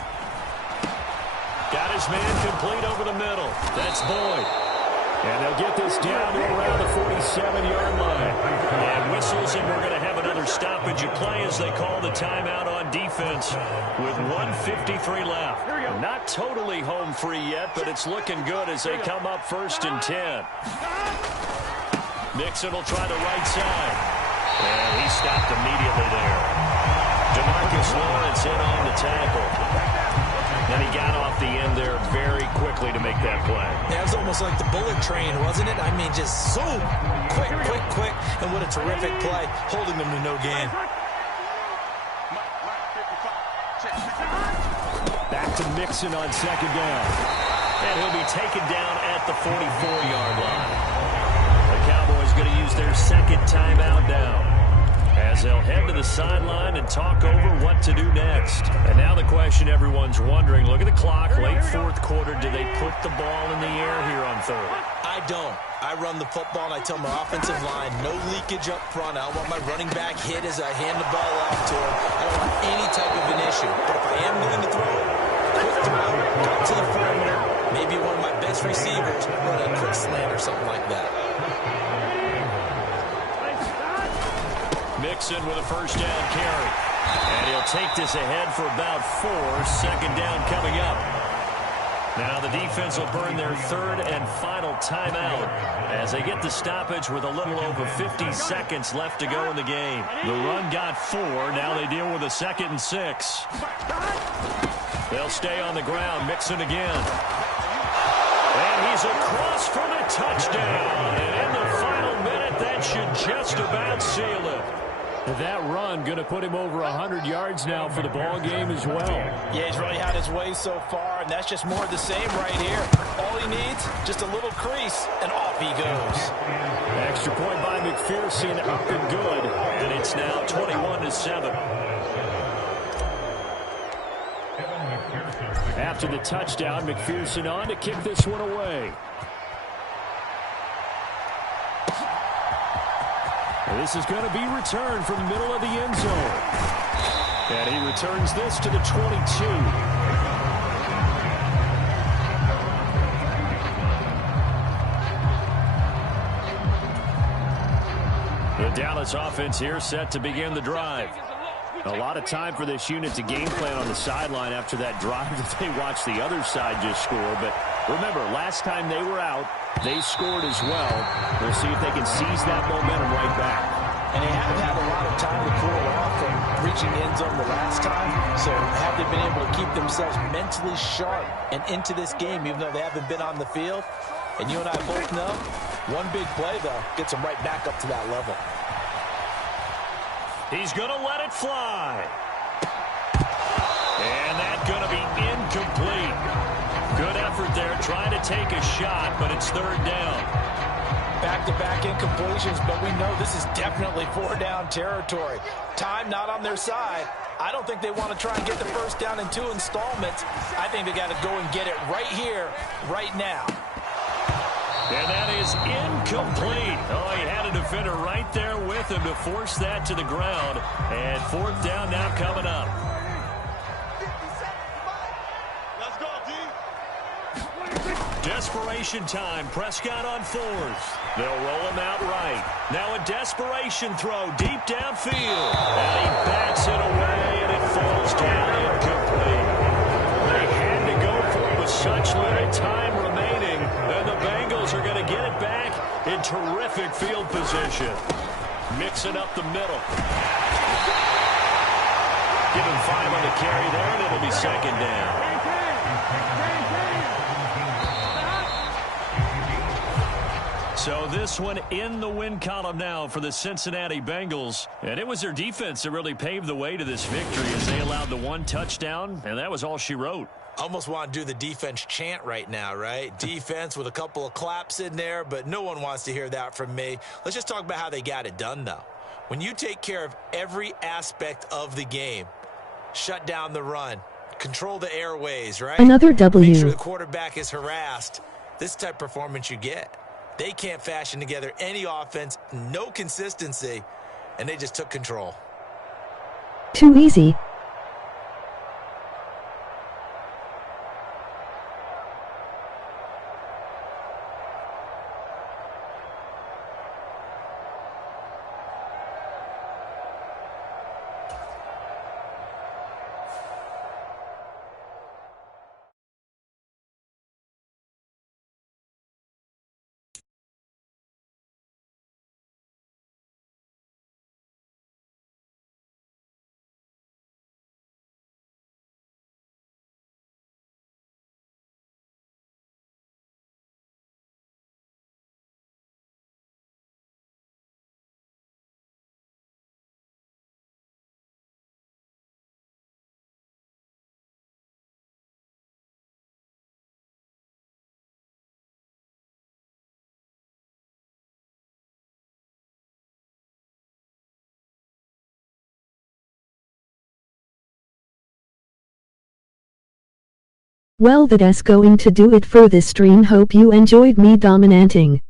Got his man complete over the middle. That's Boyd. And they'll get this down to around the 47-yard line. And whistles, and we're going to have another stoppage of play as they call the timeout on defense with 1:53 left. Not totally home free yet, but it's looking good as they come up 1st and 10. Mixon will try the right side. And he stopped immediately there. DeMarcus Lawrence in on the tackle. And he got off the end there very quickly to make that play. Yeah, it was almost like the bullet train, wasn't it? I mean, just so quick. And what a terrific play, holding them to no gain. Back to Mixon on 2nd down. And he'll be taken down at the 44-yard line. The Cowboys going to use their 2nd timeout now, as they'll head to the sideline and talk over what to do next. And now the question everyone's wondering, look at the clock, late fourth quarter, do they put the ball in the air here on 3rd? I don't. I run the football, and I tell my offensive line, no leakage up front. I don't want my running back hit as I hand the ball off to him. I don't want any type of an issue. But if I am going to throw it, quick throw, cut to the perimeter, maybe one of my best receivers run a quick slant or something like that. Mixon with a first down carry. And he'll take this ahead for about 4. 2nd down coming up. Now the defense will burn their 3rd and final timeout as they get the stoppage with a little over 50 seconds left to go in the game. The run got 4. Now they deal with a 2nd and 6. They'll stay on the ground. Mixon again. And he's across for the touchdown. And in the final minute, that should just about seal it. That run going to put him over 100 yards now for the ball game as well. Yeah, he's really had his way so far, and that's just more of the same right here. All he needs, just a little crease, and off he goes. Extra point by McPherson, up and good, and it's now 21-7. After the touchdown, McPherson on to kick this one away. This is going to be returned from the middle of the end zone. And he returns this to the 22. The Dallas offense here set to begin the drive. A lot of time for this unit to game plan on the sideline after that drive that they watched the other side just score. But remember, last time they were out, they scored as well. We'll see if they can seize that momentum right back. And they haven't had a lot of time to cool off from reaching the end zone the last time. So have they been able to keep themselves mentally sharp and into this game, even though they haven't been on the field? And you and I both know, one big play, though, gets them right back up to that level. He's going to let it fly. And that's going to be incomplete. Good effort there trying to take a shot, but it's third down. Back-to-back incompletions, but we know this is definitely four-down territory. Time not on their side. I don't think they want to try and get the first down in 2 installments. I think they got to go and get it right here, right now. And that is incomplete. Oh, he had a defender right there with him to force that to the ground. And fourth down now coming up. Let's go, D. Desperation time. Prescott on fourth. They'll roll him out right. Now a desperation throw deep downfield. And he bats it away, and it falls down incomplete. They had to go for it with such little time remaining. And the Bengals are going to get it back in terrific field position. Mixing up the middle. Give him 5 on the carry there, and it'll be second down. So this one in the win column now for the Cincinnati Bengals. And it was their defense that really paved the way to this victory as they allowed the 1 touchdown, and that was all she wrote. Almost want to do the defense chant right now, right? Defense with a couple of claps in there, but no one wants to hear that from me. Let's just talk about how they got it done, though. When you take care of every aspect of the game, shut down the run, control the airways, right? Another W. Make sure the quarterback is harassed. This type of performance you get. They can't fashion together any offense, no consistency, and they just took control. Too easy. Well, that's going to do it for this stream. Hope you enjoyed me dominating.